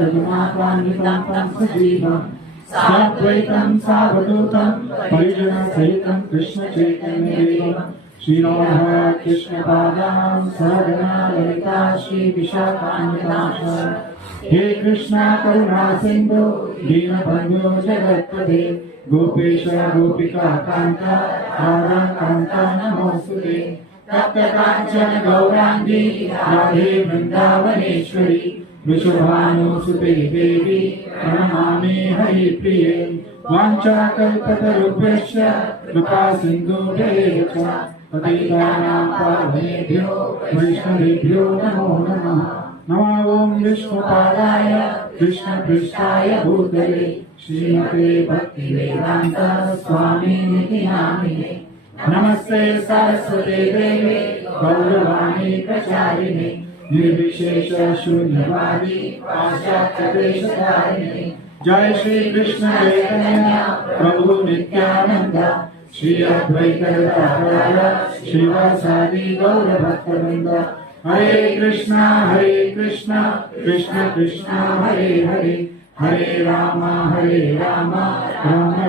रघुनाथान्वितं तं सजीवं साद्वैतं सावधूतं परिजनसहितं कृष्णचैतन्यदेवं श्रीराधा कृष्णपादां सहगना ललिता श्रीविशाखान्वितांश्च हे कृष्णा करुणा सिन्धु दीनबन्धो जगत्पते गोपेश गोपिका कान्ता राधा कान्ता नमोऽस्तुते तप्तकाञ्चन गौराङ्गी राधे वृन्दावनेश्वरी वृषभानुसुते देवी प्रणमामि हरिप्रिये वाञ्छाकल्पतरुभ्यश्च कृपा सिन्धुभ्येव च पतितानां पावनेभ्यो वैष्णवेभ्यो नमो नमः। नमो ॐ विष्णुपादाय कृष्णपृष्ठाय भूतले श्रीमते भक्तिवेदान्त स्वामिनिति नामिने नमस्ते सरस्वते देवे गौरवाणी प्रचारिणे निर्विशेष शून्यवादी पाश्चात्यदेशधारिणे जय श्री कृष्ण चैतन्य प्रभु नित्यानंद श्री अद्वैत गदाधर श्रीवासादि गौर भक्तवृंद हरे कृष्णा कृष्ण कृष्ण हरे हरे हरे राम राम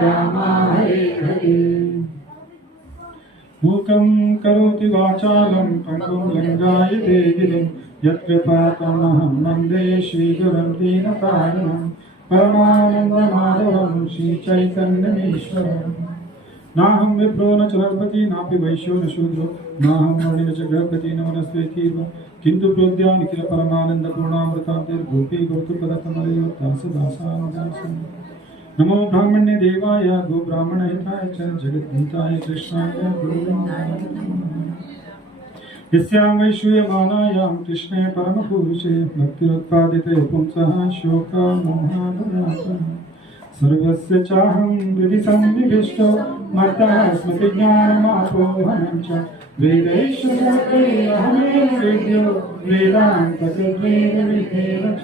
राम हरे हरे। मूकं करोति वाचालं पंगुं लङ्घयते गिरिं यत्कृपातमहं वन्दे श्रीगुरुं दीनकारुणं परमानन्दमाधवं श्रीचैतन्यमीश्वरम्। नाहं विप्रो न च नरपति नापि वैश्यो न शूद्रो नाहं वर्णिः न च गृहपति न वनस्पतिर्वा किन्तु प्रोद्या निखिल परमानन्दपूर्णामृतान्तिर्भूपि गुरुत्वपदकमलयोर्दासदासानुदासन्। नमो ब्राह्मण्य देवाय गो ब्राह्मण हिताय च जगद्गीताय कृष्णाय गोविन्दाय यस्यां वैश्रूयमानायां कृष्णे परमपुरुषे भक्तिरुत्पादिते पुंसः शोकमोहापरातः सर्वस्य चाहं हृदि सन्निविष्टो मत्तः स्मृतिज्ञानमापोहनं च वेदैश्च सर्वे अहमेव वेद्यो वेदान्ततत्त्वविदेव च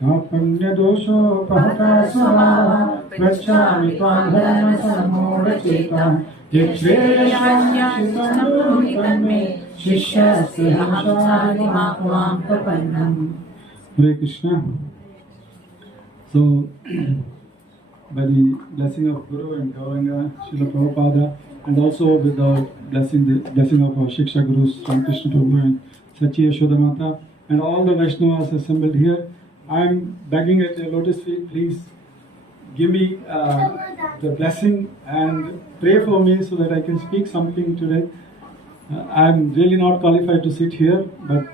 कापण्यदोषोपहता स्वभावः पृच्छामि त्वां धर्मसम्मूढचेतां यच्छ्रेयशान्याश्रितमनुहितन्मे शिष्यस्तेऽहमाचार्यमां प्रपन्नम्। Hare Krishna. So, by the blessing of Guru and Gauranga, Srila Prabhupada, and also with the blessing of our Shiksha Gurus, Ramakrishna Prabhu and Sachi Yashodamata, and all the Vaishnavas assembled here, I am begging at your lotus feet, please give me the blessing and pray for me so that I can speak something today. I am really not qualified to sit here, but